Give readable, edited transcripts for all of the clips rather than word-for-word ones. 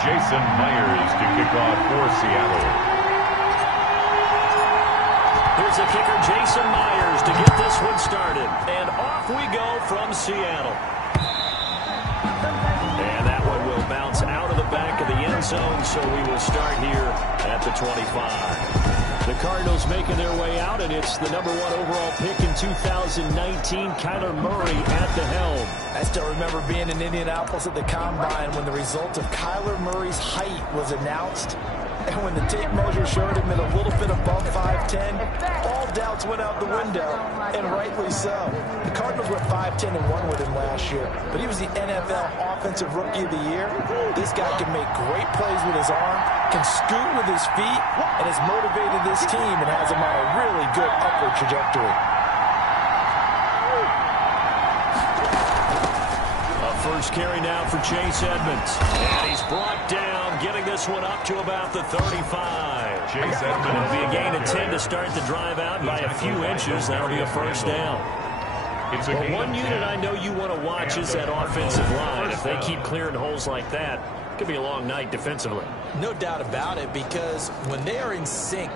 Jason Myers to kick off for Seattle. Here's the kicker, Jason Myers, to get this one started. And off we go from Seattle. And that one will bounce out of the back of the end zone, so we will start here at the 25. The Cardinals making their way out, and it's the #1 overall pick in 2019, Kyler Murray at the helm. I still remember being in Indianapolis at the Combine when the result of Kyler Murray's height was announced. And when the tape measure showed him at a little bit above 5'10", all doubts went out the window, and rightly so. The Cardinals went 5-10 and won with him last year, but he was the NFL Offensive Rookie of the Year. This guy can make great plays with his arm, can scoot with his feet, and has motivated this team and has him on a really good upward trajectory. First carry now for Chase Edmonds. And he's brought down, getting this one up to about the 35. Chase Edmonds. It'll be a gain of 10 to start the drive out by a few inches. That'll be a first down. Well, one unit I know you want to watch is that offensive line. If they keep clearing holes like that, it could be a long night defensively. No doubt about it, because when they are in sync,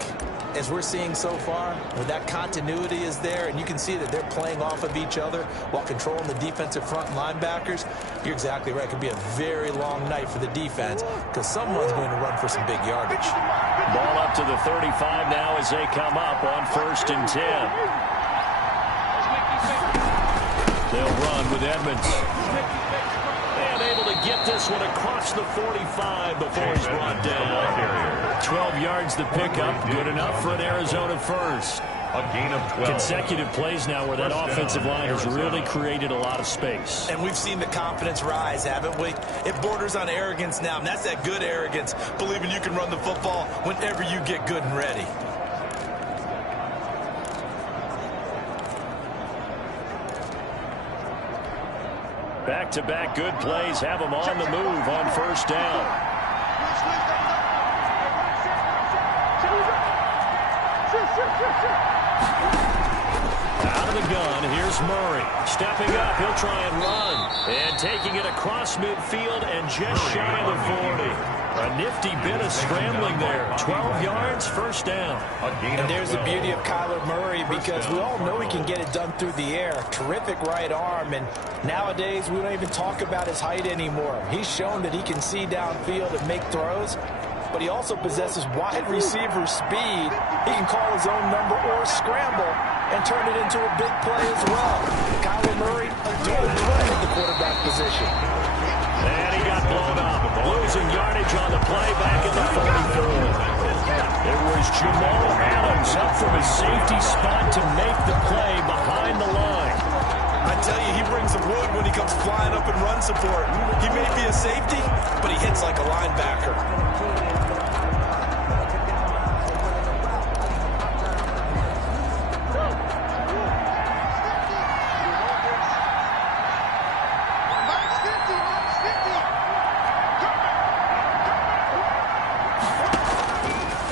as we're seeing so far, when that continuity is there and you can see that they're playing off of each other while controlling the defensive front linebackers, you're exactly right. It could be a very long night for the defense because someone's going to run for some big yardage. Ball up to the 35 now as they come up on 1st and 10. They'll run with Edmonds. And able to get this one across the 45 before he's brought down. 12 yards the pickup, good enough for an Arizona first. A gain of 12. Consecutive plays now where that offensive line has really created a lot of space. And we've seen the confidence rise, haven't we? It borders on arrogance now, and that's that good arrogance, believing you can run the football whenever you get good and ready. Back-to-back good plays have them on the move on 1st down. Out of the gun, here's Murray. Stepping up, he'll try and run. And taking it across midfield and just shy of the 40. A nifty bit of scrambling there. 12 yards, 1st down. And there's the beauty of Kyler Murray, because we all know he can get it done through the air. Terrific right arm, and nowadays we don't even talk about his height anymore. He's shown that he can see downfield and make throws, but he also possesses wide receiver speed. He can call his own number or scramble and turn it into a big play as well. Kyler Murray, a dual threat at the quarterback position. And he got blown up. Losing yardage on the play back at the 44. It was Jamal Adams up from his safety spot to make the play behind the line. I tell you, he brings the wood when he comes flying up in run support. He may be a safety, but he hits like a linebacker.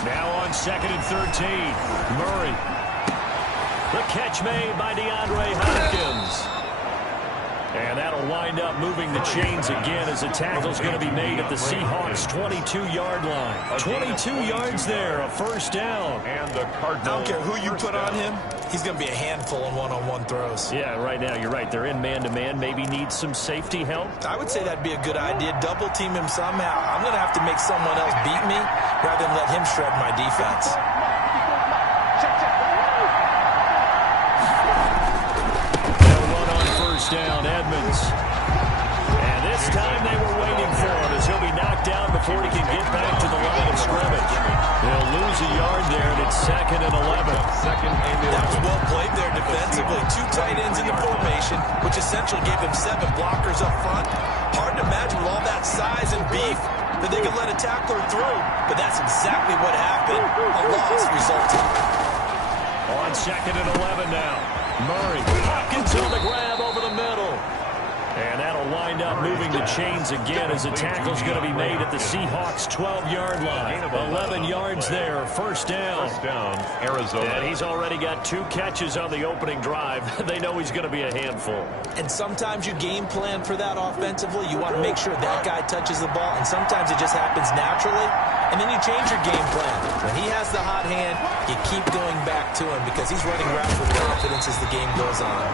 Now on 2nd and 13, Murray. The catch made by DeAndre Hopkins. And that'll wind up moving the chains again as the tackle's going to be made at the Seahawks' 22-yard line. 22 yards there, a 1st down. And the Cardinals. I don't care who you put on him, he's going to be a handful in one-on-one throws. Yeah, right now, you're right. They're in man-to-man. Maybe need some safety help. I would say that'd be a good idea. Double team him somehow. I'm going to have to make someone else beat me rather than let him shred my defense. Down Edmonds. And this time they were waiting for him as he'll be knocked down before he can get back to the line of scrimmage. They'll lose a yard there, and it's 2nd and 11. That was well played there defensively. 2 tight ends in the formation, which essentially gave him 7 blockers up front. Hard to imagine with all that size and beef that they could let a tackler through, but that's exactly what happened. A loss resulted. On 2nd and 11 now. Murray. Hopkins on the grab over the middle. And that'll wind up moving the chains again as the tackle's going to be made at the Seahawks' 12-yard line. 11 yards there, first down. First down, Arizona. And he's already got 2 catches on the opening drive. They know he's going to be a handful. And sometimes you game plan for that offensively. You want to make sure that guy touches the ball, and sometimes it just happens naturally, and then you change your game plan. When he has the hot hand, you keep going back to him because he's running routes with confidence as the game goes on.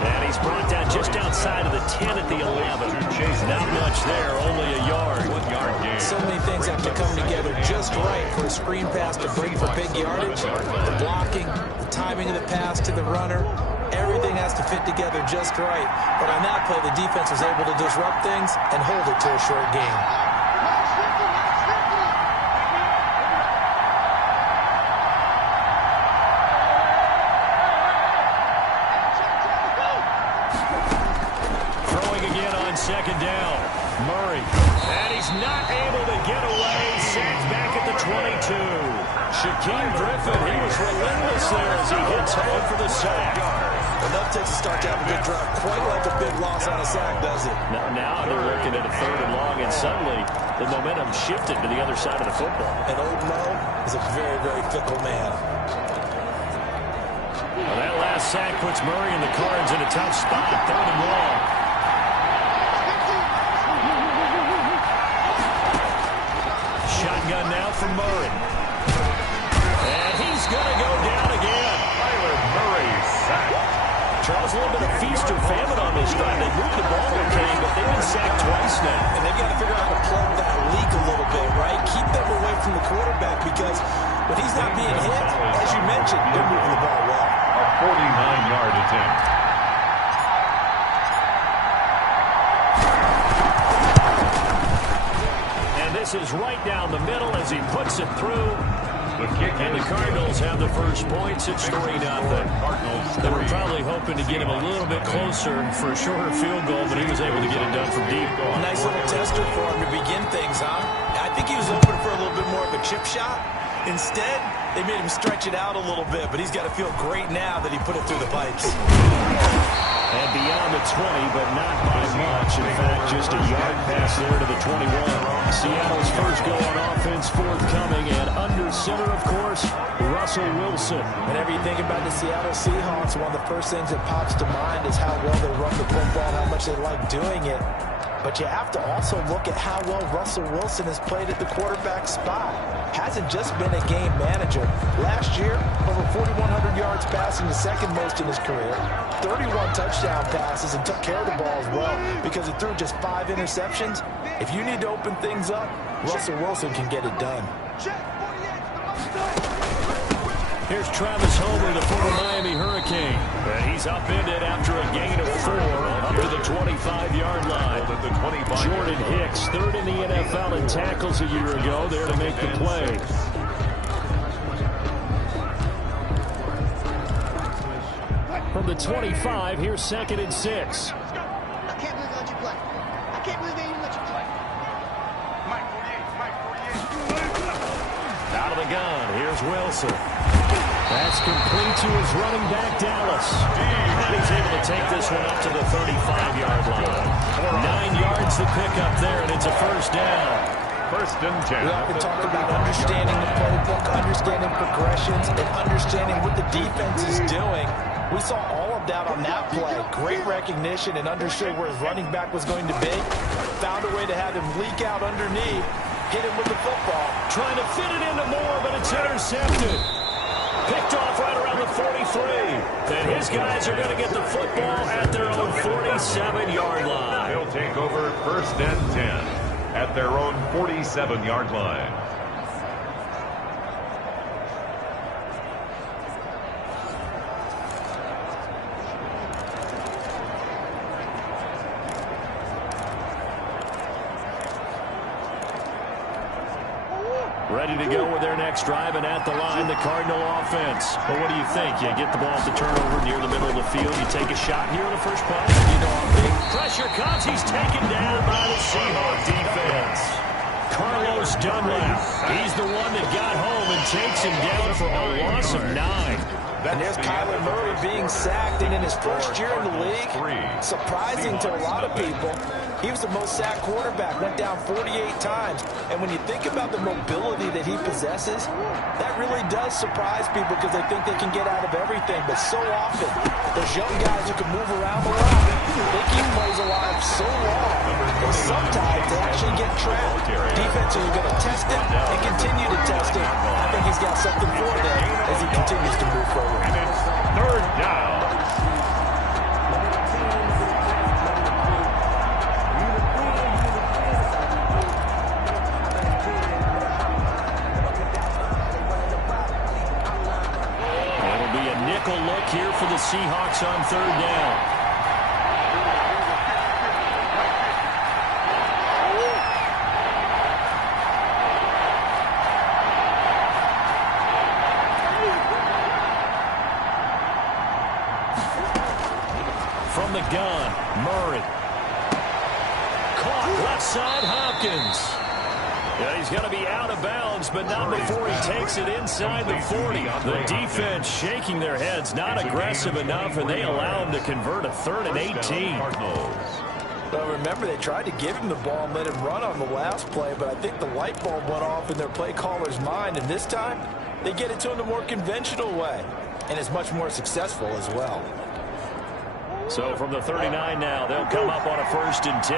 And he's brought down just outside of the 10 at the 11. Not much there, only a yard. 1 yard gain. So many things have to come together just right for a screen pass to break for big yardage. The blocking, the timing of the pass to the runner, everything has to fit together just right. But on that play, the defense was able to disrupt things and hold it to a short game. Throwing again on second down. Murray. And he's not able to get away. Sacked back at the 22. Shaquem Griffin, he was relentless there as he hits home for the sack. Enough takes a start to have a good drive. Quite like a big loss on a sack, does it? Now they're looking at a 3rd and long, and suddenly the momentum shifted to the other side of the football. And old Mo is a very, very fickle man. Well, that last sack puts Murray and the Cards in a tough spot. 3rd and long. Shotgun now from Murray. And he's going to go down again. Kyler Murray sacked. Charles, a little bit of feast or famine on this drive. They moved the ball okay, but they've been sacked twice now. And they've got to figure out how to plug that leak a little bit, right? Keep them away from the quarterback because when he's not being hit, as you mentioned, they're moving the ball well. A 49-yard attempt. And this is right down the middle as he puts it through. The kick And the Cardinals have the first points. It's 3-0. Cardinals They were 3. probably hoping to get him a little bit closer for a shorter field goal, but he was able to get it done from deep. Nice little tester for him to begin things, huh? I think he was open for a little bit more of a chip shot. Instead, they made him stretch it out a little bit, but he's got to feel great now that he put it through the pipes. And beyond the 20, but not by much. In fact, just a yard pass there to the 21. Seattle's first go on offense forthcoming, and under center, of course, Russell Wilson. Whenever you think about the Seattle Seahawks, one of the first things that pops to mind is how well they run the football and how much they like doing it. But you have to also look at how well Russell Wilson has played at the quarterback spot. Hasn't just been a game manager. Last year, over 4,100 yards passing, the second most in his career. 31 touchdown passes and took care of the ball as well because he threw just 5 interceptions. If you need to open things up, Russell Wilson can get it done. Here's Travis Homer, the former Miami Hurricane. And he's upended after a gain of 4 up to the 25-yard line. Jordan Hicks, 3rd in the NFL in tackles a year ago, there to make the play. From the 25, here's 2nd and 6. I can't believe they let you play. I can't believe they even let you play. Mike 48. Out of the gun, here's Wilson. That's complete to his running back, Dallas. And he's able to take this one up to the 35-yard line. 9 yards to pick up there, and it's a first down. First and 10. We often talk about understanding the playbook, understanding progressions, and understanding what the defense is doing. We saw all of that on that play. Great recognition and understood where his running back was going to be. Found a way to have him leak out underneath, hit him with the football. Trying to fit it into Moore, but it's intercepted. Picked off right around the 43. And his guys are going to get the football at their own 47-yard line. They'll take over first and 10 at their own 47-yard line. Ready to go with their next drive, and at the line, the Cardinal offense. But what do you think? You get the ball at the turnover near the middle of the field. You take a shot here on the first play. You know, big Pressure comes. He's taken down by the Seahawk defense. Carlos Dunlap. He's the one that got home and takes him down for a loss of 9. And there's Kyler Murray being sacked, and in his first year in the league, surprising to a lot of people, he was the most sacked quarterback, went down 48 times. And when you think about the mobility that he possesses, that really does surprise people because they think they can get out of everything. But so often, those young guys who can move around a lot, they keep plays alive so long, and sometimes they actually get trapped. Defenses are going to test him and continue to test him. I think he's got something for them as he continues to move forward. And it's third down. It'll be a nickel look here for the Seahawks on third down. From the gun, Murray. Caught left side, Hopkins. Yeah, he's going to be out of bounds, but not before he takes it inside the 40. The defense shaking their heads, not aggressive enough, and they allow him to convert a 3rd and 18. Well, remember, they tried to give him the ball and let him run on the last play, but I think the light bulb went off in their play caller's mind, and this time they get it to him the more conventional way, and it's much more successful as well. So from the 39 now, they'll come up on a 1st and 10.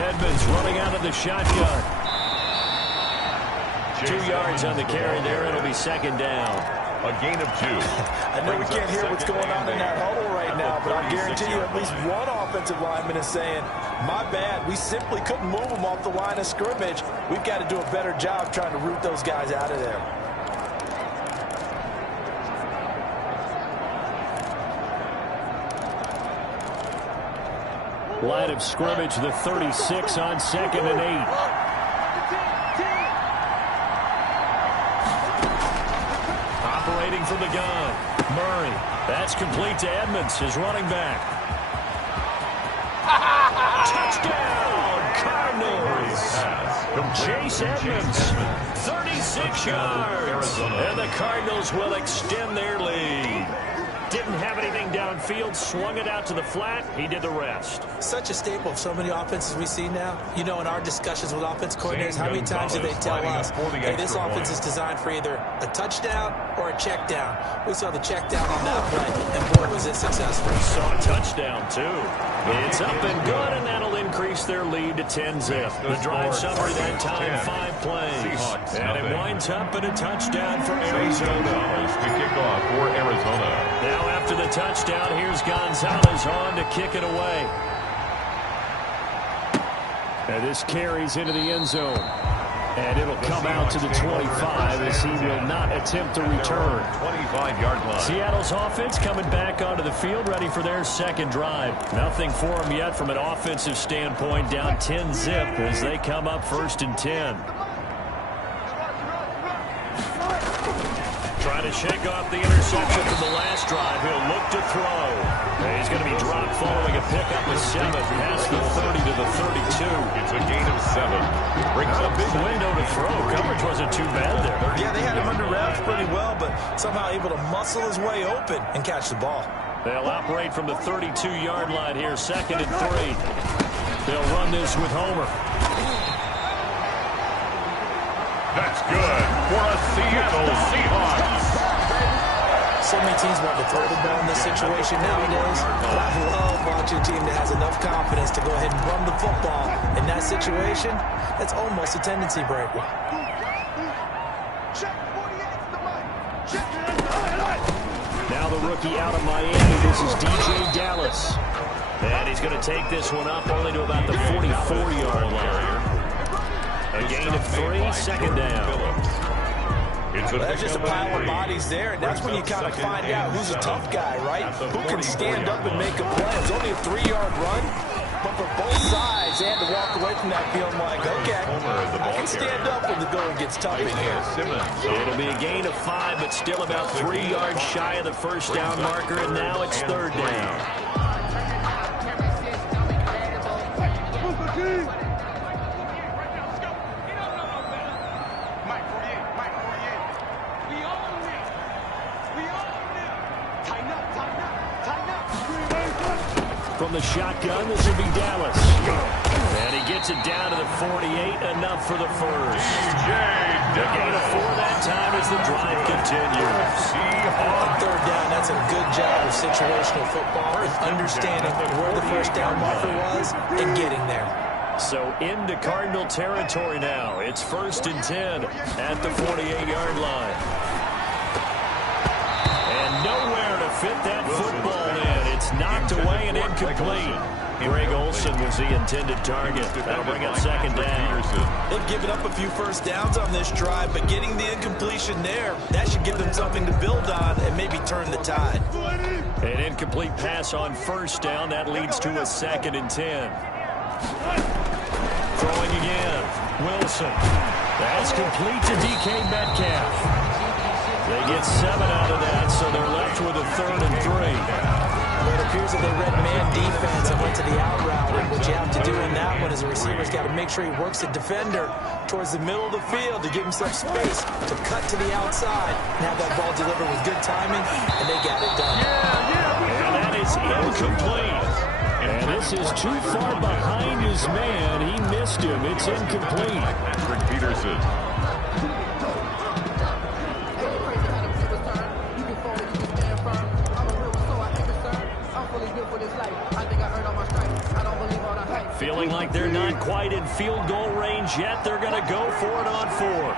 Edmonds running out of the shotgun. 2 yards on the carry there. It'll be 2nd down. A gain of 2. I know we can't hear what's going on in that huddle right now, but I guarantee you at least one offensive lineman is saying, my bad, we simply couldn't move them off the line of scrimmage. We've got to do a better job trying to root those guys out of there. Line of scrimmage, the 36 on 2nd and 8. Operating from the gun, Murray. That's complete to Edmonds, his running back. Touchdown, Cardinals. Chase Edmonds, 36 yards. And the Cardinals will extend their lead. Didn't have anything downfield, swung it out to the flat. He did the rest. Such a staple of so many offenses we see now. You know, in our discussions with offense coordinators, how many times do they tell us, hey, this offense is designed for either a touchdown or a check down. We saw the check down on that play, and boy, was it successful. Saw a touchdown, too. It's up and good, and that'll increase their lead to 10-zip. The drive summary that time, 5 plays. And it winds up in a touchdown for Arizona. To kick off for Arizona. Now after the touchdown, here's Gonzalez on to kick it away. And this carries into the end zone. And it'll come out to the 25 as he will not attempt to return. 25-yard line. Seattle's offense coming back onto the field, ready for their second drive. Nothing for them yet from an offensive standpoint, down 10-zip as they come up 1st and 10. Trying to shake off the interception from the last drive. He'll look to throw. And he's going to be dropped following a pickup of 7 past the 30 to the 32. It's a gain of 7. Brings Not up a big window to throw. Coverage wasn't too bad there. Yeah, they had him under wraps pretty well, but somehow able to muscle his way open and catch the ball. They'll operate from the 32-yard line here, 2nd and 3. They'll run this with Homer. That's good for a Seattle Seahawks. So many teams want to throw the ball in this situation nowadays. But I love watching a team that has enough confidence to go ahead and run the football. In that situation, that's almost a tendency breaker. Now the rookie out of Miami. This is DJ Dallas. And he's going to take this one up only to about the 44-yard line. A gain of 3, 2nd down. There's just a pile of bodies there, and that's when you kind of find out who's a tough guy, right? Who can stand up and make a play. It's only a 3-yard run, but for both sides, they had to walk away from that feeling like, okay, I can stand up when the going gets tough in here. It'll be a gain of 5, but still about 3 yards shy of the 1st down marker, and now it's 3rd down. From the shotgun, this will be Dallas. And he gets it down to the 48, enough for the first. The gain of 4 that time as the drive continues. On third down, that's a good job of situational football, understanding where the first down marker was and getting there. So into Cardinal territory now. It's 1st and 10 at the 48-yard line. And nowhere to fit that football in. It's knocked away and incomplete. Greg Olsen was the intended target. That'll bring up 2nd down. They've given up a few first downs on this drive, but getting the incompletion there, that should give them something to build on and maybe turn the tide. An incomplete pass on 1st down. That leads to a 2nd and 10. Throwing again. Wilson. That's complete to DK Metcalf. They get 7 out of that, so they're left with a 3rd and 3. Well, it appears that they read man defense and went to the out route. And what you have to do in that one is a receiver's got to make sure he works the defender towards the middle of the field to give himself space to cut to the outside and have that ball delivered with good timing, and they got it done. And that is incomplete. And this is too far behind his man. He missed him. It's incomplete. Patrick Peterson. Feeling like they're not quite in field goal range yet. They're going to go for it on 4th.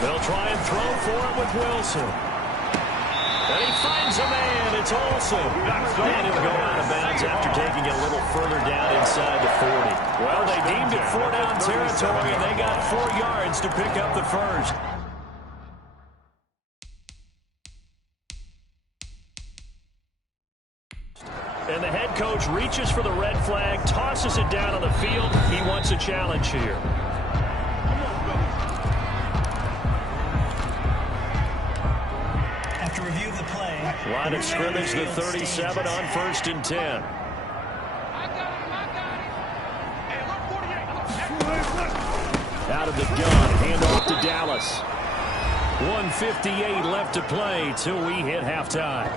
They'll try and throw for it with Wilson. And he finds a man. It's Olsen. And he'll go out of bounds after taking it a little further down inside the 40. Well, they deemed it 4-down territory, and they got 4 yards to pick up the first. And the head coach reaches for the red flag, tosses it down on the field. He wants a challenge here. After review of the play, Line of scrimmage, the 37 on 1st and 10. Out of the gun, handoff to Dallas. 1:58 left to play till we hit halftime.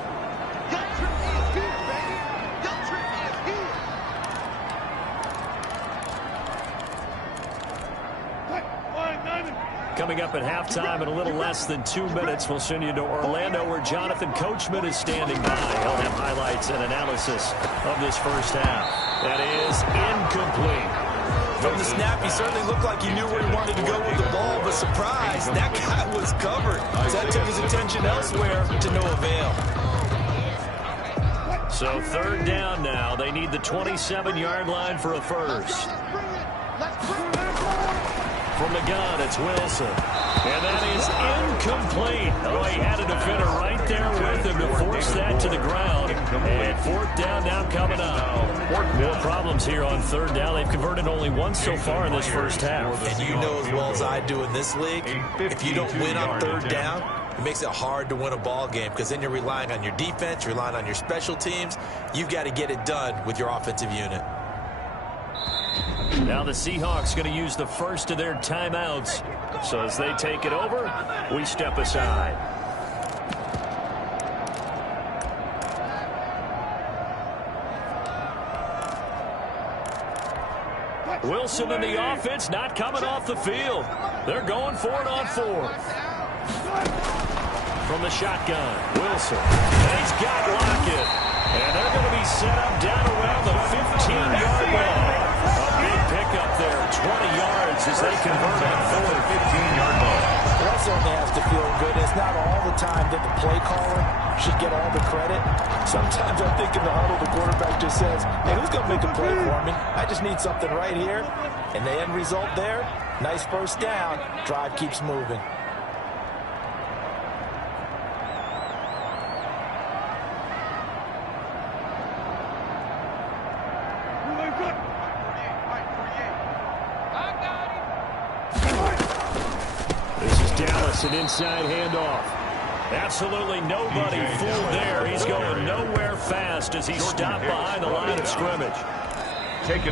Coming up at halftime in a little less than 2 minutes, we'll send you to Orlando where Jonathan Coachman is standing by. He'll have highlights and analysis of this first half. That is incomplete. From the snap, he certainly looked like he knew where he wanted to go with the ball, but surprise, that guy was covered. So that took his attention elsewhere to no avail. So 3rd down now. They need the 27-yard line for a first. From the gun, it's Wilson. And that is incomplete. Oh, he had a defender right there with him to force that to the ground. And 4th down now coming up. More problems here on 3rd down. They've converted only once so far in this first half. And you know as well as I do in this league, if you don't win on 3rd down, it makes it hard to win a ball game because then you're relying on your defense, you're relying on your special teams. You've got to get it done with your offensive unit. Now the Seahawks going to use the first of their timeouts. So as they take it over, we step aside. Wilson and the offense not coming off the field. They're going for it on 4th. From the shotgun, Wilson. And he's got Lockett. And they're going to be set up down around the 15-yard line. A big pickup there, 20 yards as they convert on 4th. 15-yard ball. That certainly has to feel good. It's not all the time that the play caller should get all the credit. Sometimes I think in the huddle, the quarterback just says, hey, who's going to make a play for me? I just need something right here. And the end result there, nice first down. Drive keeps moving. This is Dallas, an inside handoff. Absolutely nobody fooled there. He's going nowhere fast as he's stopped behind the line of scrimmage.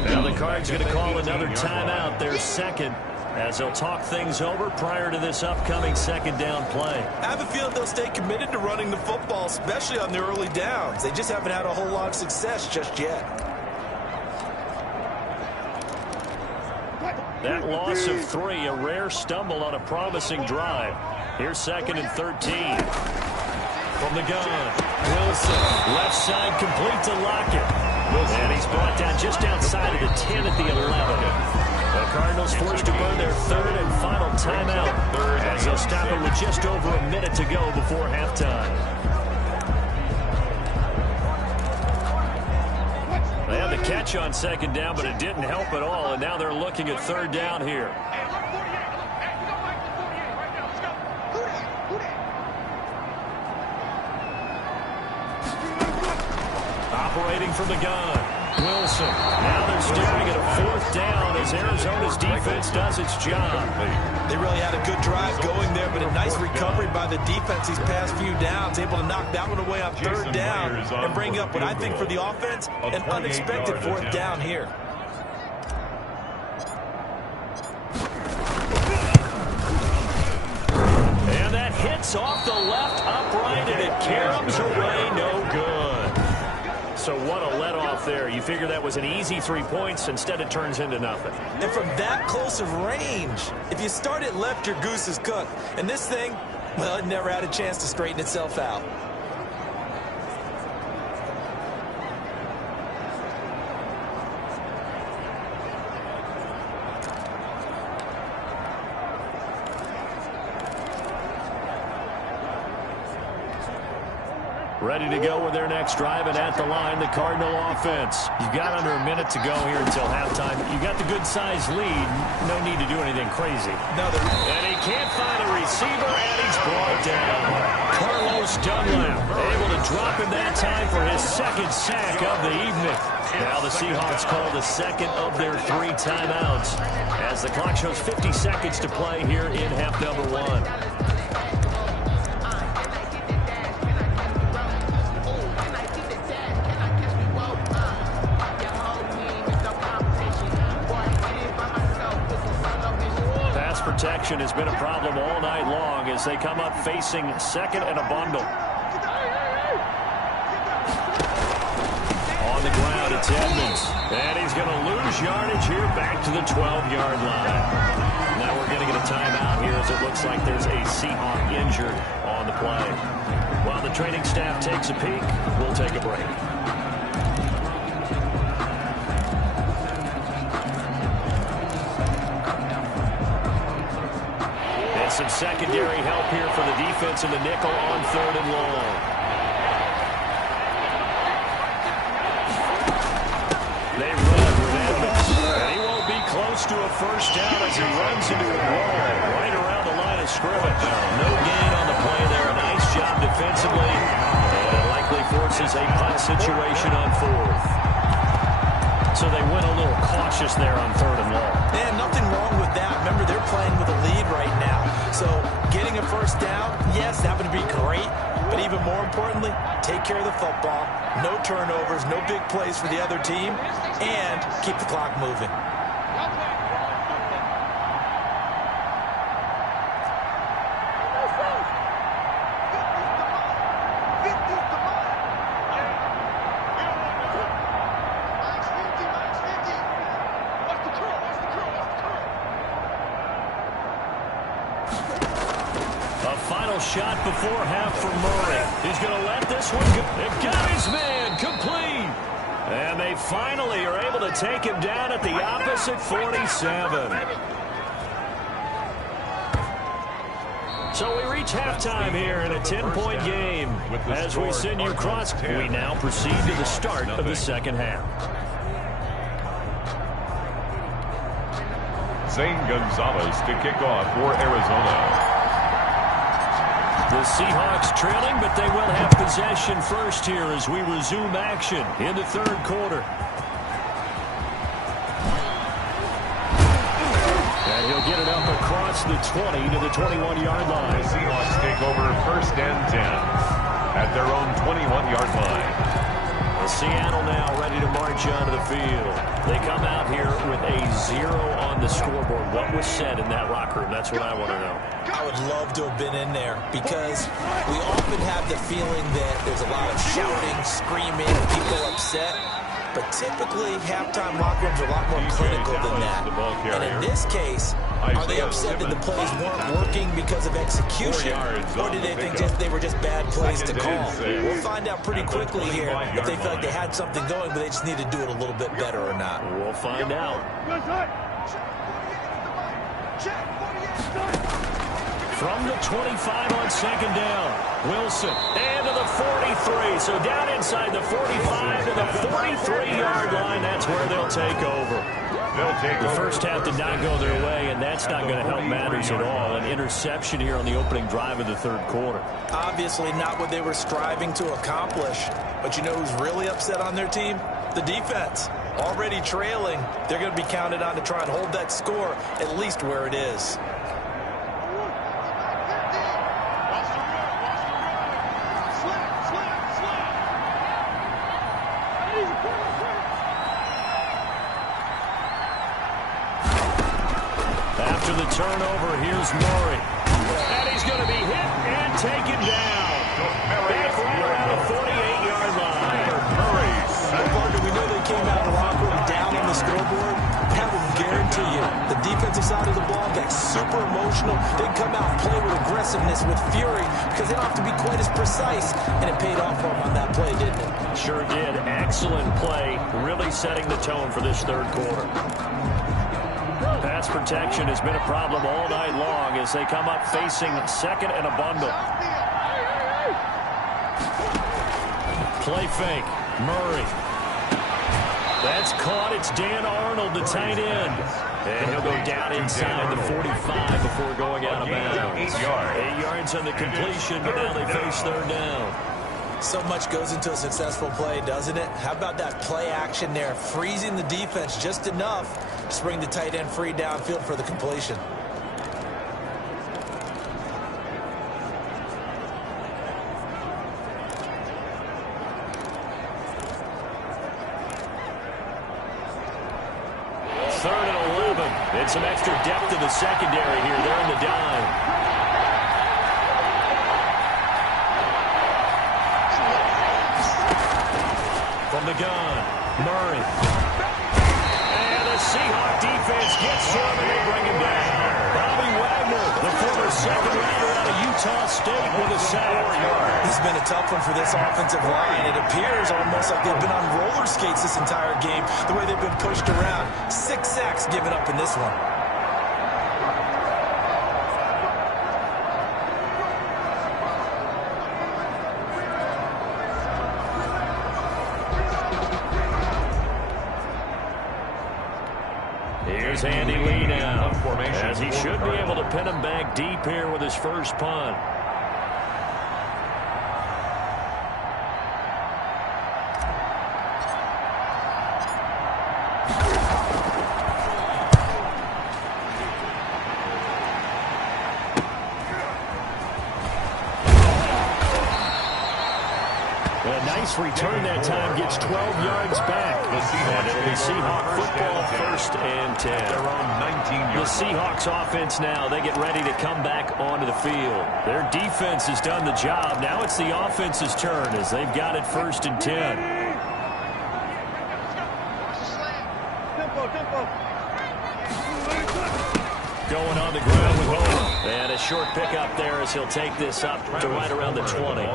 Now the Cards going to call another timeout, their second, as they'll talk things over prior to this upcoming second down play. I have a feeling they'll stay committed to running the football, especially on their early downs. They just haven't had a whole lot of success just yet. That loss of 3, a rare stumble on a promising drive. Here's 2nd and 13. From the gun, Wilson, left side complete to Lockett. And he's brought down just outside of the 10 at the 11. The Cardinals forced to burn their 3rd and final timeout as they'll stop it with just over a minute to go before halftime. They had the catch on 2nd down, but it didn't help at all, and now they're looking at 3rd down here. Operating from the gun, Wilson. Now they're staring at a 4th down as Arizona's defense does its job. They really had a good drive going there, but a nice recovery by the defense these past few downs, able to knock that one away on 3rd down and bring up what I think for the offense, an unexpected 4th down here. And that hits off the left upright, and it caroms away, no good. So what a let-off there. You figure that was an easy 3 points. Instead, it turns into nothing. And from that close of range, if you start it left, your goose is cooked. And this thing, well, it never had a chance to straighten itself out. Ready to go with their next drive, and at the line, the Cardinal offense. You've got under a minute to go here until halftime. You got the good-sized lead. No need to do anything crazy. And he can't find a receiver, and he's brought down. Carlos Dunlap able to drop him that time for his 2nd sack of the evening. Now the Seahawks call the 2nd of their 3 timeouts as the clock shows 50 seconds to play here in half number 1. Protection has been a problem all night long as they come up facing 2nd and a bundle. On the ground, it's Edmonds. And he's going to lose yardage here back to the 12-yard line. Now we're going to get a timeout here as it looks like there's a Seahawk injured on the play. While the training staff takes a peek, we'll take a break. Some secondary help here for the defense in the nickel on 3rd and long. They run with Edmonds, and he won't be close to a 1st down as he runs into a wall right around the line of scrimmage. No gain on the play there. A nice job defensively, and it likely forces a punt situation on 4th. So they went a little cautious there on 3rd and long. And nothing wrong with that. Remember, they're playing with a lead right now. So getting a 1st down, yes, that would be great. But even more importantly, take care of the football. No turnovers, no big plays for the other team, and keep the clock moving. Shot before half for Murray. He's going to let this one go. They've got his man complete. And they finally are able to take him down at the opposite 47. So we reach halftime here in a 10-point game. As we send you across, we now proceed to the start of the 2nd half. Zane Gonzalez to kick off for Arizona. The Seahawks trailing, but they will have possession first here as we resume action in the 3rd quarter. And he'll get it up across across the 20 to the 21-yard line. The Seahawks take over 1st and 10 at their own 21-yard line. Seattle now ready to march onto the field. They come out here with a 0 on the scoreboard. What was said in that locker room? That's what I want to know. I would love to have been in there because we often have the feeling that there's a lot of shouting, screaming, people upset. But typically, halftime locker rooms are a lot more clinical than that. And in this case, are they upset that the plays weren't working because of execution? Or did they think they were just bad plays to call? We'll find out pretty quickly here if they feel like they had something going, but they just need to do it a little bit better or not. We'll find out. From the 25 on 2nd down, Wilson, and to the 43. So down inside the 45 to the 43-yard line. That's where they'll take over. The first half did not go their way, and that's not going to help matters at all. An interception here on the opening drive of the 3rd quarter. Obviously not what they were striving to accomplish. But you know who's really upset on their team? The defense. Already trailing. They're going to be counted on to try and hold that score at least where it is. After the turnover, here's Murray. And he's going to be hit and taken down. Back right around the 48-yard line. Parker, we know they came out of the locker room down on the scoreboard. I will guarantee you, the defensive side of the ball got super emotional. They come out and play with aggressiveness, with fury, because they don't have to be quite as precise. And it paid off for them on that play, didn't it? Sure did. Excellent play, really setting the tone for this 3rd quarter. Pass protection has been a problem all night long as they come up facing 2nd and a bundle. Play fake. Murray. That's caught. It's Dan Arnold, the tight end. And he'll go down inside the 45 before going out of bounds. 8 yards on the completion, but now they face 3rd down. So much goes into a successful play, doesn't it? How about that play action there? Freezing the defense just enough to bring the tight end free downfield for the completion. Third and 11. And some extra depth in the secondary here. They're in the dime. From the gun, Murray. And the Seahawk defense gets to him, and they bring him down. Bobby Wagner, the former 2nd rounder out of Utah State, with a sack. This has been a tough one for this offensive line. It appears almost like they've been on roller skates this entire game, the way they've been pushed around. 6 sacks given up in this one. Here's Andy Lee now, as he should be able to pin him back deep here with his first punt. A nice return that time, gets 12 yards back. And it'll be Seahawk football, 1st and 10. The Seahawks offense now, they get ready to come back onto the field. Their defense has done the job. Now it's the offense's turn as they've got it 1st and 10. Going on the ground with Homer. And a short pickup there as he'll take this up to right around the 20.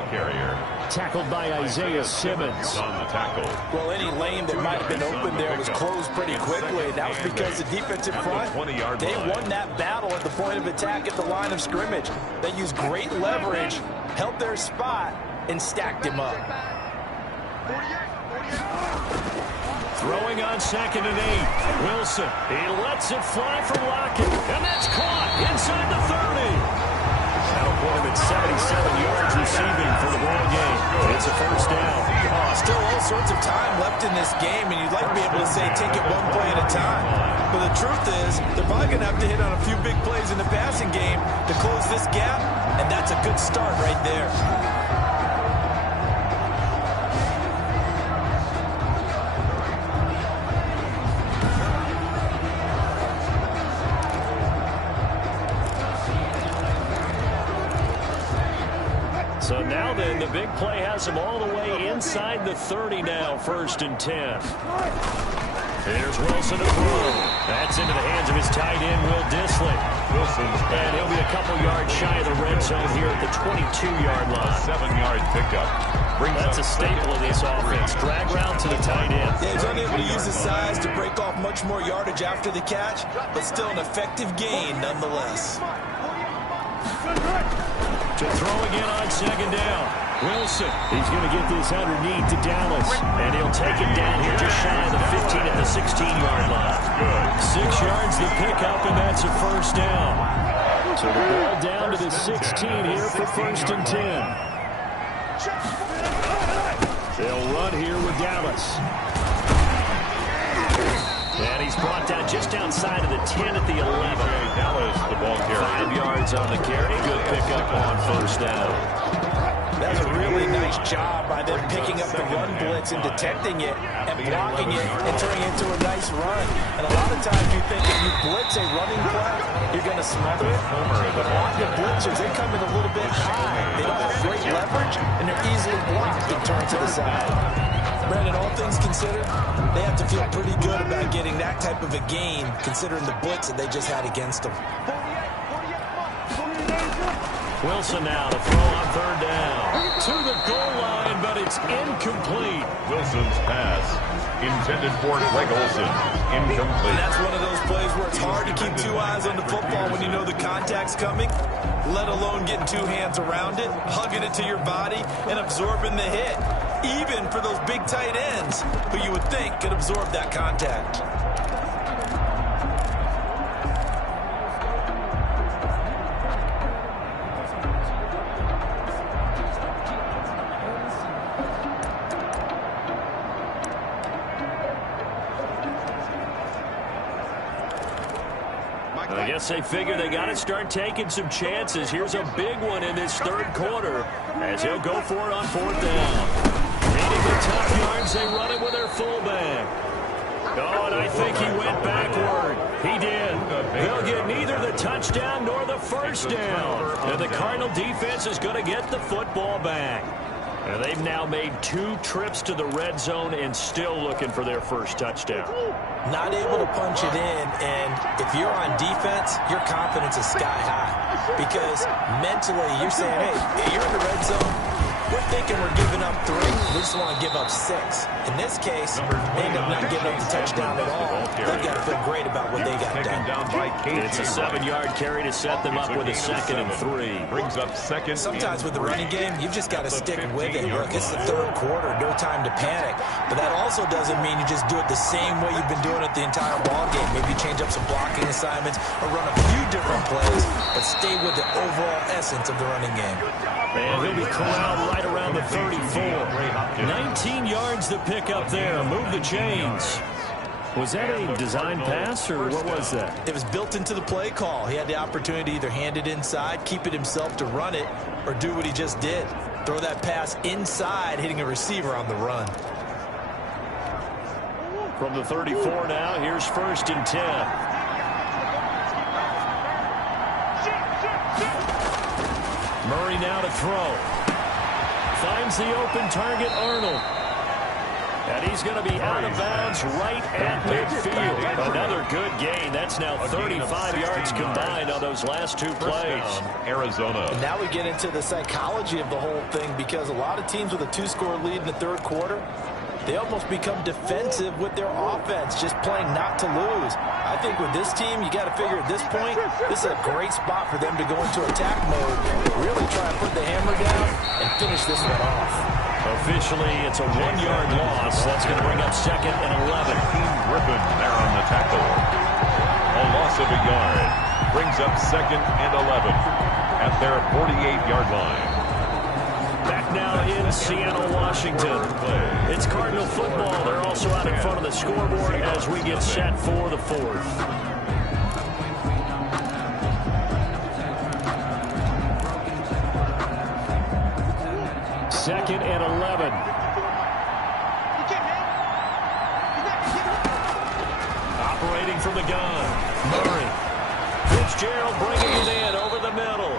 Tackled by Isaiah Simmons. Well, any lane that might have been open there was closed pretty quickly. That was because the defensive front, they won that battle at the point of attack at the line of scrimmage. They used great leverage, held their spot, and stacked him up. Throwing on 2nd and 8. Wilson, he lets it fly from Lockett. And that's caught inside the 30. That'll put him at 77 yards receiving for the ball game. It's a 1st down. Still all sorts of time left in this game, and you'd like to be able to say take it one play at a time. But the truth is, they're probably going to have to hit on a few big plays in the passing game to close this gap, and that's a good start right there. So now then, the big play has them all the way inside the 30 now, 1st and 10. Here's Wilson to throw. That's into the hands of his tight end, Will Dissly. And he'll be a couple yards shy of the red zone here at the 22-yard line. 7-yard pickup. That's a staple of this offense. Drag route to the tight end. Yeah, he's unable to use his size to break off much more yardage after the catch, but still an effective gain nonetheless. To throw again on 2nd down. Wilson, he's going to get this underneath to Dallas, and he'll take it down here just shy of the 15 at the 16-yard line. Good. 6 yards the pickup, and that's a 1st down. So the ball down to the 16 here for 1st and 10. They'll run here with Dallas. And he's brought down just outside of the 10 at the 11. Dallas, the ball carrier. 5 yards on the carry. Good pickup on 1st down. That's a really nice job by them picking up the run blitz and detecting it and blocking it and turning it into a nice run. And a lot of times you think if you blitz a running play, you're going to smother it. But a lot of blitzers, they come in a little bit high. They don't have great leverage, and they're easily blocked and turned to the side. Brandon, all things considered, they have to feel pretty good about getting that type of a gain, considering the blitz that they just had against them. Wilson now to throw on 3rd down. To the goal line, but it's incomplete. Wilson's pass, intended for Greg Olsen, incomplete. And that's one of those plays where it's hard to keep 2 eyes on the football when you know the contact's coming, let alone getting 2 hands around it, hugging it to your body, and absorbing the hit. Even for those big tight ends, who you would think could absorb that contact. I guess they figure they got to start taking some chances. Here's a big one in this 3rd quarter as he'll go for it on 4th down. Needing the tough yards, they run it with their fullback. Oh, and I think he went backward. He did. They'll get neither the touchdown nor the 1st down. And the Cardinal defense is going to get the football back. And they've now made 2 trips to the red zone and still looking for their 1st touchdown. Not able to punch it in, and if you're on defense, your confidence is sky high. Because mentally, you're saying, hey, you're in the red zone. We're thinking we're giving up 3. We just want to give up 6. In this case, they end up not giving up the touchdown at all. They've got to feel great about what they got done. It's a 7-yard carry to set them up with a 2nd and 3. Brings up 2nd. Sometimes with the running game, you've just got to stick with it. Look, it's the 3rd quarter, no time to panic. But that also doesn't mean you just do it the same way you've been doing it the entire ball game. Maybe change up some blocking assignments or run a few different plays, but stay with the overall essence of the running game. And he'll be corralled right around the 34. 19 yards to pick up there. Move the chains. Was that a design pass, or what was that? It was built into the play call. He had the opportunity to either hand it inside, keep it himself to run it, or do what he just did. Throw that pass inside, hitting a receiver on the run. From the 34 now, here's 1st and 10. Murray now to throw. Finds the open target, Arnold. And he's going to be out of bounds right at midfield. Another good gain. That's now 35 yards combined on those last 2 plays. Arizona. And now we get into the psychology of the whole thing, because a lot of teams with a 2-score lead in the 3rd quarter, they almost become defensive with their offense, just playing not to lose. I think with this team, you got to figure at this point, this is a great spot for them to go into attack mode, really try and put the hammer down and finish this one off. Officially, it's a 1-yard loss. That's going to bring up 2nd and 11. Griffin there on the tackle. A loss of a yard. Brings up 2nd and 11 at their 48-yard line. Back back now in Seattle, Washington. It's Cardinal football. They're also out in front of the scoreboard as we get set for the fourth. Second and 11. Operating from the gun. Murray. Fitzgerald bringing it in over the middle.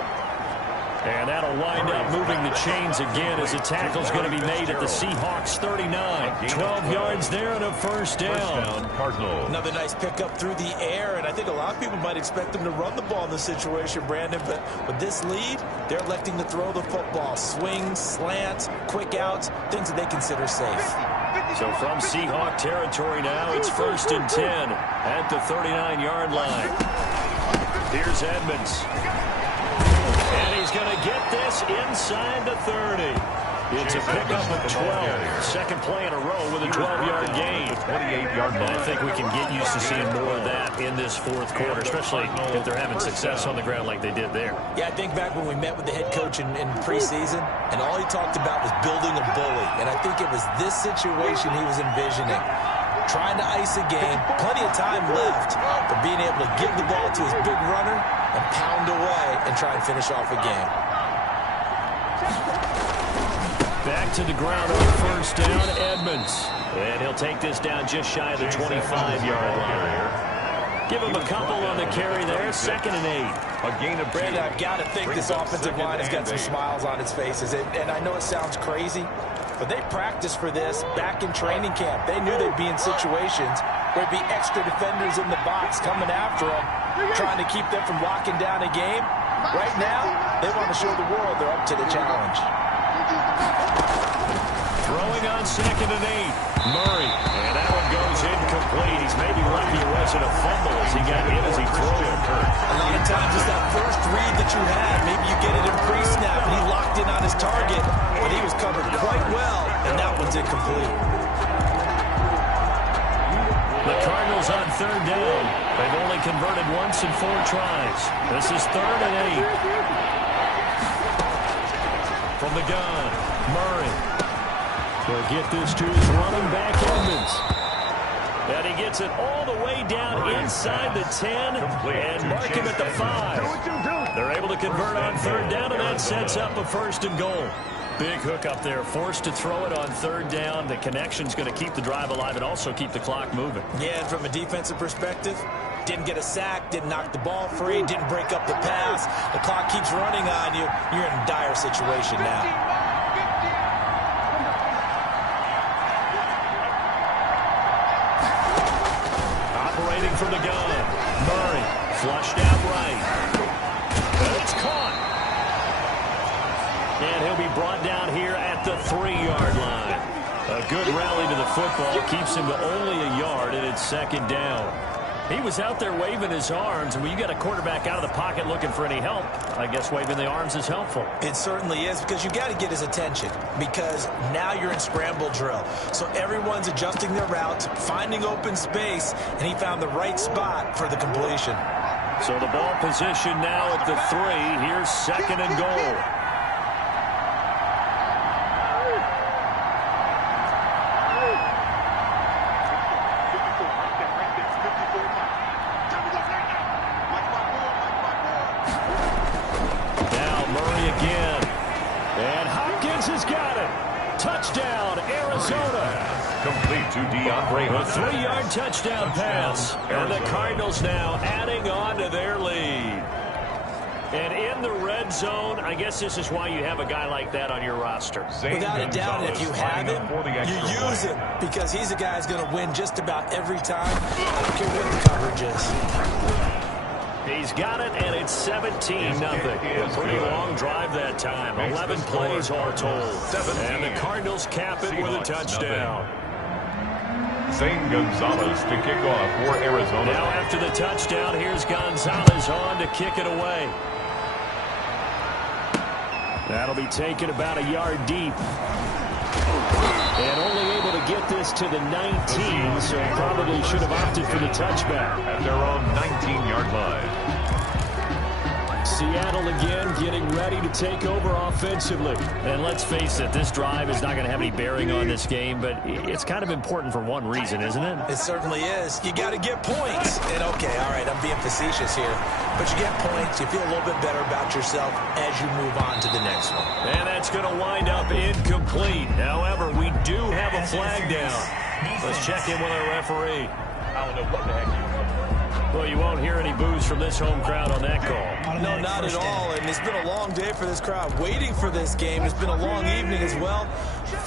And that'll wind up moving the chains again as the tackle's going to be made at the Seahawks 39. 12 yards there and a first down. Cardinals. Another nice pickup through the air, and I think a lot of people might expect them to run the ball in this situation, Brandon, but with this lead, they're electing to throw the football. Swings, slants, quick outs, things that they consider safe. So from Seahawk territory now, it's 1st and 10 at the 39-yard line. Here's Edmonds. And he's going to get this inside the 30. It's a pickup of 12. Second play in a row with a 12-yard gain. 28-yard line. I think we can get used to seeing more of that in this fourth quarter, especially if they're having success on the ground like they did there. Yeah, I think back when we met with the head coach in preseason, and all he talked about was building a bully. And I think it was this situation he was envisioning. Trying to ice a game, plenty of time left, but being able to give the ball to his big runner and pound away and try and finish off a game. Back to the ground on first down, Edmonds. And he'll take this down just shy of the 25-yard line. Give him a couple on the carry there, 2nd and 8. A gain of Brandon, I've got to think this offensive line has got some smiles on its faces. And I know it sounds crazy, but they practiced for this back in training camp. They knew they'd be in situations where there'd be extra defenders in the box coming after them, trying to keep them from locking down a game. Right now, they want to show the world they're up to the challenge. Throwing on 2nd and 8. Murray. And that one goes incomplete. He's maybe lucky it wasn't a fumble as he got hit as he threw it. A lot of times it's that first read that you had. Maybe you get it in pre-snap and he locked in on his target, but he was covered quite well, and that one's incomplete. The Cardinals on 3rd down. They've only converted once in 4 tries. This is 3rd and 8. From the gun, Murray. He'll get this to his running back, Edmonds. And he gets it all the way down inside the 10 and mark him at the 5. They're able to convert on 3rd down, and that sets up a 1st and goal. Big hook up there, forced to throw it on 3rd down. The connection's going to keep the drive alive and also keep the clock moving. Yeah, and from a defensive perspective, didn't get a sack, didn't knock the ball free, didn't break up the pass. The clock keeps running on you. You're in a dire situation now. Operating from the gun, Murray flushed out right. And it's caught. And he'll be brought down here at the 3-yard line. A good rally to the football keeps him to only a yard, and it's 2nd down. He was out there waving his arms, and when you got a quarterback out of the pocket looking for any help, I guess waving the arms is helpful. It certainly is, because you got to get his attention, because now you're in scramble drill. So everyone's adjusting their routes, finding open space, and he found the right spot for the completion. So the ball position now at the 3. Here's 2nd and goal. Complete to DeAndre. A 3-yard touchdown pass. And the Cardinals now adding on to their lead. And in the red zone, I guess this is why you have a guy like that on your roster. Without a doubt, if you have him, you use him, because he's a guy who's going to win just about every time. I don't care what the coverage is. He's got it, and it's 17-0. A pretty long drive that time. 11 plays all told. And the Cardinals cap it with a touchdown. Zane Gonzalez to kick off for Arizona. Now after the touchdown, here's Gonzalez on to kick it away. That'll be taken about a yard deep. And only able to get this to the 19, so probably should have opted for the touchback. At their own 19-yard line. Seattle again getting ready to take over offensively. And let's face it, this drive is not going to have any bearing on this game, but it's kind of important for one reason, isn't it? It certainly is. You got to get points. And okay, all right, I'm being facetious here, but you get points, you feel a little bit better about yourself as you move on to the next one. And that's going to wind up incomplete. However, we do have a flag down. Let's check in with our referee. I don't know what the heck you were. Well, you won't hear any boos from this home crowd on that call. No, not at all. And it's been a long day for this crowd waiting for this game. It's been a long evening as well.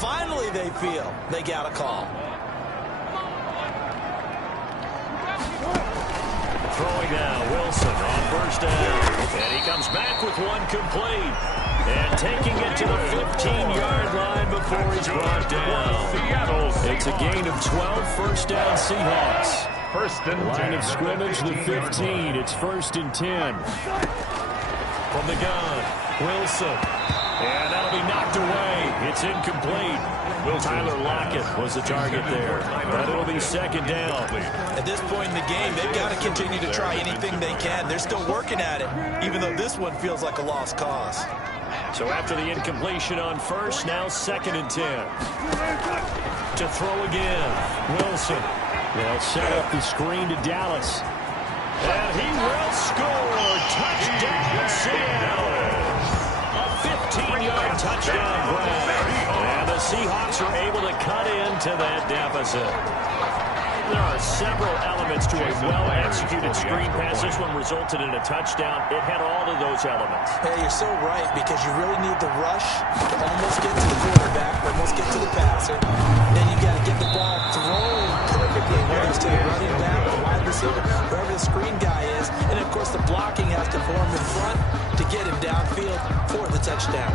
Finally, they feel they got a call. Throwing now, Wilson on first down. And he comes back with one complete. And taking it to the 15-yard line before he's brought down. It's a gain of 12, first down Seahawks. First and 10. Line of scrimmage, the 15. It's first and 10. From the gun, Wilson. And that'll be knocked away. It's incomplete. Tyler Lockett was the target there. But it'll be second down. At this point in the game, they've got to continue to try anything they can. They're still working at it, even though this one feels like a lost cause. So after the incompletion on first, now second and 10. To throw again, Wilson. They'll set up the screen to Dallas. And he will score. Touchdown, Seattle. A 15-yard touchdown grab. And the Seahawks are able to cut into that deficit. There are several elements to a well-executed screen pass. This one resulted in a touchdown. It had all of those elements. Hey, you're so right, because you really need the rush to almost get to the quarterback, almost get to the passer. Then you got to get the ball thrown perfectly, whether it's to the running back, the wide receiver, wherever the screen guy is. And, of course, the blocking has to form in front to get him downfield for the touchdown.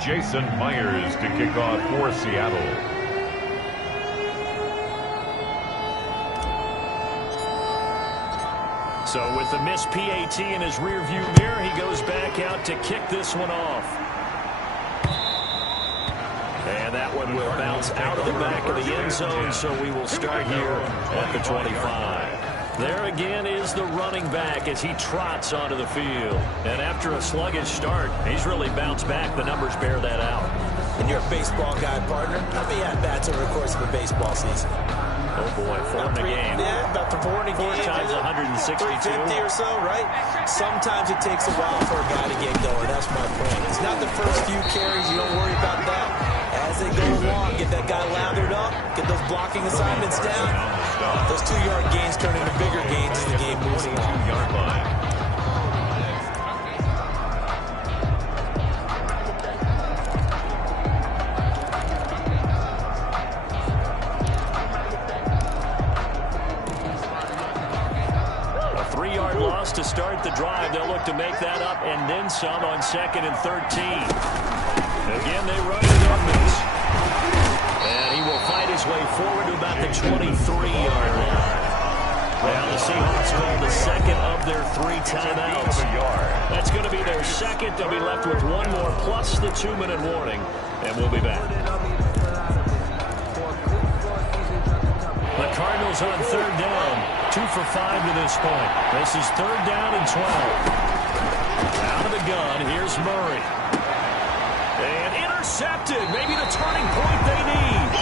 Jason Myers to kick off for Seattle. So with the missed PAT in his rearview mirror, he goes back out to kick this one off. And that one will bounce out of the back of the end zone, so we will start here at the 25. There again is the running back as he trots onto the field. And after a sluggish start, he's really bounced back. The numbers bear that out. And you're a baseball guy, partner. How many at-bats over the course of a baseball season? Oh, boy, four in a game. Yeah, about the 4 in a game. 4 times 162. 350 or so, right? Sometimes it takes a while for a guy to get going. That's my point. It's not the first few carries. You don't worry about that. As they go along, get that guy lathered up, get those blocking assignments down. Those 2-yard gains turn into bigger gains as the game moves along. 2-yard line. A 3-yard loss to start the drive. They'll look to make that up and then some on second and 13. Again, they run it on this. And he will fight his way forward to about the 23-yard line. Well, the Seahawks call the second of their 3 timeouts. That's going to be their second. They'll be left with one more plus the 2-minute warning. And we'll be back. The Cardinals on third down. 2 for 5 to this point. This is third down and 12. Out of the gun, here's Murray. And intercepted. Maybe the turning point they need.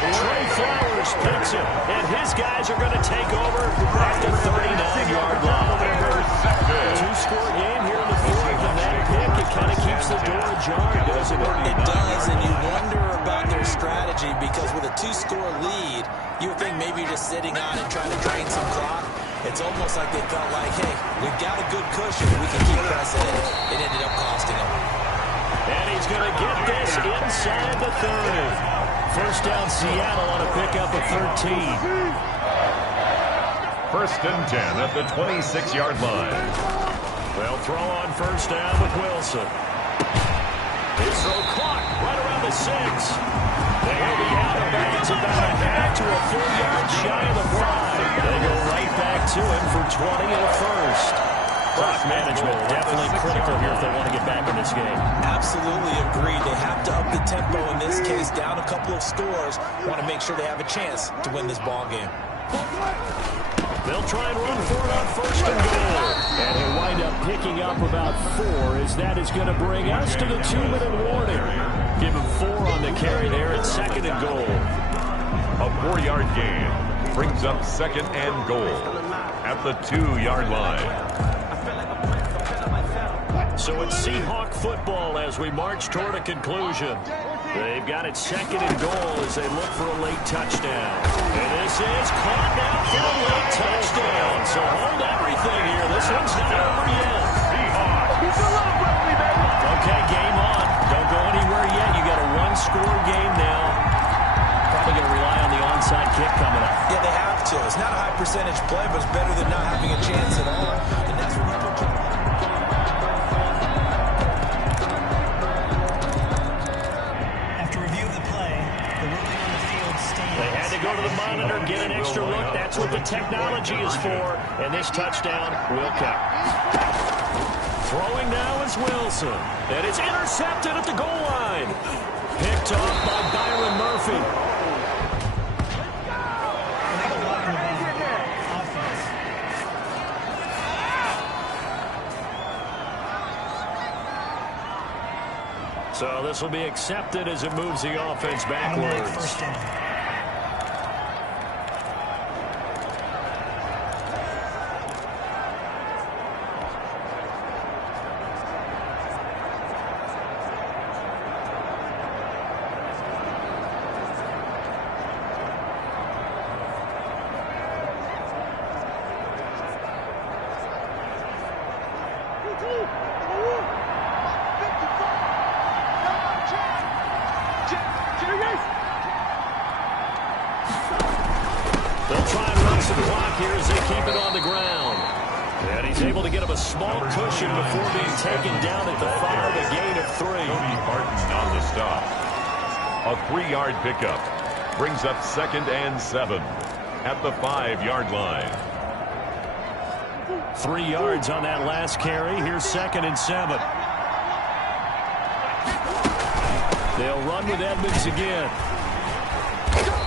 Trey Flowers picks it. And his guys are going to take over at the 39-yard line. 2-score game here in the fourth. And that pick, it kind of keeps the door ajar, doesn't it? It does, and you wonder about their strategy, because with a 2-score lead, you would think maybe you're just sitting on and trying to drain some clock. It's almost like they felt like, hey, we've got a good cushion. We can keep pressing it. It ended up costing them. And he's going to get this inside the 30. First down Seattle on a pickup of 13. First and 10 at the 26-yard line. They'll throw on first down with Wilson. His throw caught right around the 6. They'll be out of bounds about a half to a full yard shy of the 5. They go right back to him for 20 and a first. Clock management definitely critical here if they want to get back in this game. Absolutely agreed. They have to up the tempo in this case, down a couple of scores. Want to make sure they have a chance to win this ball game. They'll try and run for it on first and goal. And he'll wind up picking up about 4, as that is going to bring us to the 2-minute warning. Give him 4 on the carry there at second and goal. A 4-yard gain brings up second and goal at the 2-yard line. So it's Seahawk football as we march toward a conclusion. They've got it second and goal as they look for a late touchdown. And this is caught now for a late touchdown. So hold everything here. This one's not over yet. Okay, game on. Don't go anywhere yet. You got a 1-score game now. Probably going to rely on the onside kick coming up. Yeah, they have to. It's not a high percentage play, but it's better than not having a chance at all. And that's what go to the monitor, get an extra look. That's what the technology is for. And this touchdown will count. Throwing now is Wilson. And it's intercepted at the goal line. Picked off by Byron Murphy. So this will be accepted as it moves the offense backwards. They'll try and run some clock here as they keep it on the ground. And he's able to get him a small cushion before being taken down at the 5, a gain of 3. Cody Barton on the stop. A 3-yard pickup brings up second and 7 at the 5-yard line. 3 yards on that last carry. Here's second and 7. They'll run with Edmonds again.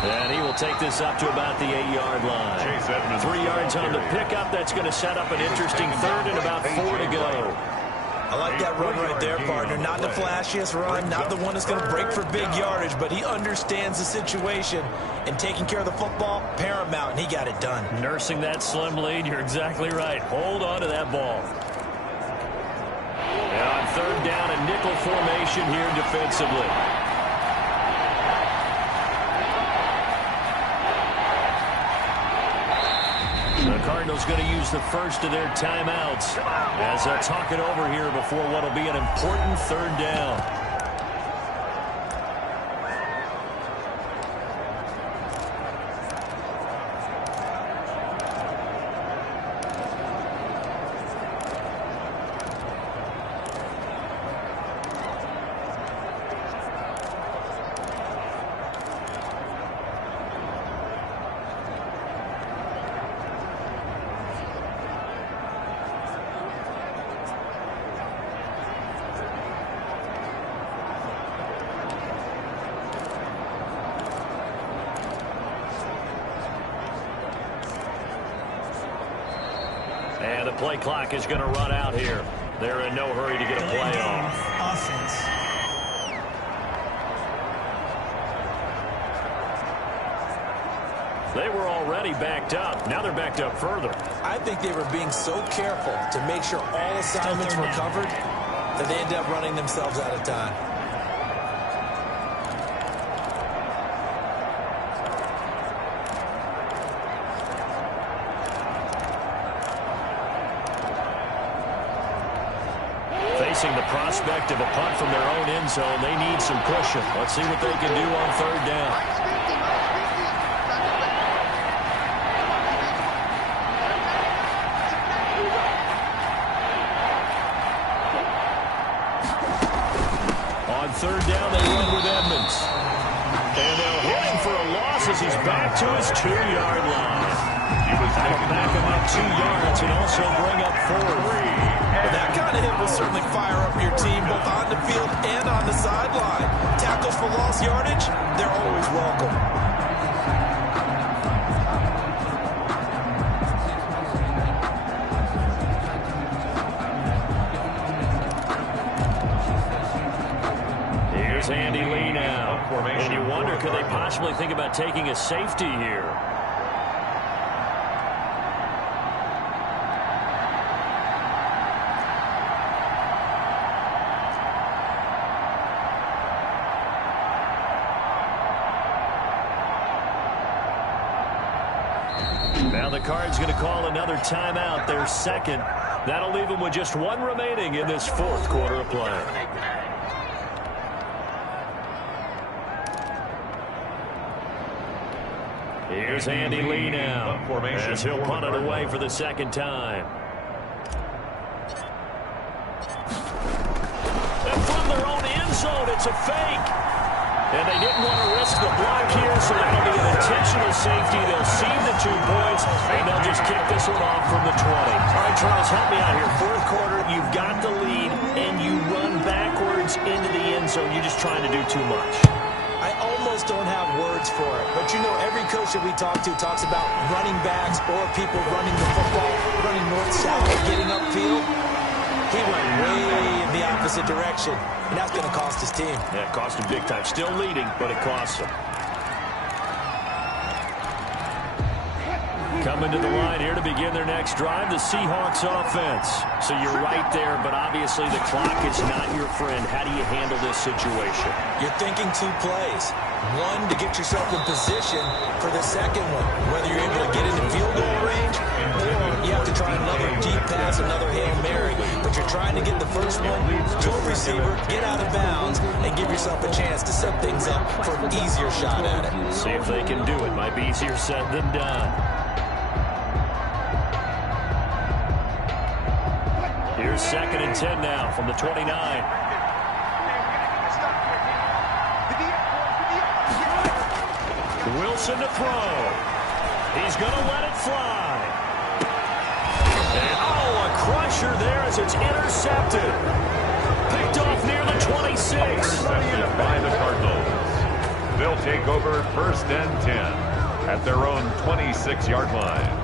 And he will take this up to about the 8-yard line. 3 yards on the pickup. That's going to set up an interesting third and about 4 to go. I like that run right there, partner. Not the flashiest run, not the one that's going to break for big yardage, but he understands the situation, and taking care of the football, paramount, and he got it done. Nursing that slim lead, you're exactly right. Hold on to that ball. And on third down, a nickel formation here defensively. The Cardinals going to use the first of their timeouts as they'll talk it over here before what will be an important third down. And the play clock is going to run out here. They're in no hurry to get a play off. Offense. They were already backed up. Now they're backed up further. I think they were being so careful to make sure all assignments were covered that they ended up running themselves out of time. Facing the prospect of a punt from their own end zone, they need some cushion. Let's see what they can do on third down. On third down, they run with Edmonds. And they'll hit him for a loss as he's back to his 2-yard line. That'll back him up 2 yards and also bring up 4. But that kind of hit will certainly fire up your team both on the field and on the sideline. Tackles for lost yardage, they're always welcome. Here's Andy Lee now. And you wonder, could they possibly think about taking a safety here? Now the Cards going to call another timeout, their second. That'll leave them with just 1 remaining in this 4th quarter of play. Here's Andy Lee now, as he'll punt it away for the 2nd time. And from their own end zone, it's a fake. And they didn't want to risk the block here, so that'll be an intentional safety. They'll see the 2 points, and they'll just kick this one off from the 20. All right, Charles, help me out here. 4th quarter, you've got the lead, and you run backwards into the end zone. You're just trying to do too much. I almost don't have words for it. But, you know, every coach that we talk to talks about running backs or people running the football, running north-south, getting upfield. He went way in the opposite direction, and that's going to cost his team. Yeah, it cost him big time. Still leading, but it costs him. Coming to the line here to begin their next drive, the Seahawks offense. So you're right there, but obviously the clock is not your friend. How do you handle this situation? You're thinking 2 plays. 1 to get yourself in position for the second one, whether you're able to get into field goal range or you have to try another deep pass, another Hail Mary. But you're trying to get the first one to a receiver, get out of bounds, and give yourself a chance to set things up for an easier shot at it. See if they can do it. Might be easier said than done. Here's 2nd and 10 now from the 29. Wilson to throw. He's going to let it fly. And, oh, a crusher there as it's intercepted. Picked off near the 26. Intercepted by the Cardinals. They'll take over 1st and 10 at their own 26-yard line.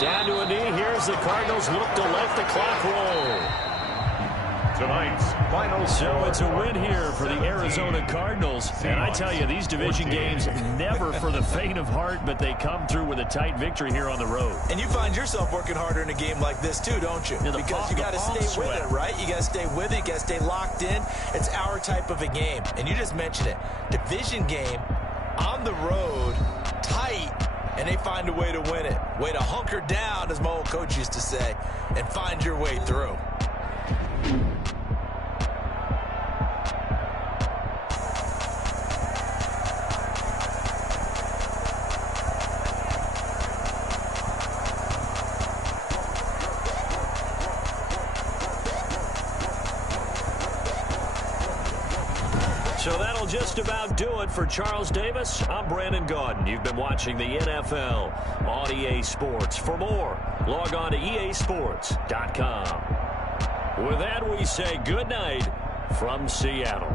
Down to a knee. Here's the Cardinals look to let the clock roll. Tonight's final. So it's a win here for the Arizona Cardinals. And I tell you, these division games never for the faint of heart, but they come through with a tight victory here on the road. And you find yourself working harder in a game like this too, don't you? Yeah, because you got to stay with it, right? You got to stay with it. You got to stay locked in. It's our type of a game. And you just mentioned it. Division game on the road, tight. And they find a way to win it. Way to hunker down, as my old coach used to say, and find your way through. So that'll just about do it for Charles Davis. I'm Brandon Gaudin. You've been watching the NFL on EA Sports. For more, log on to easports.com. With that, we say good night from Seattle.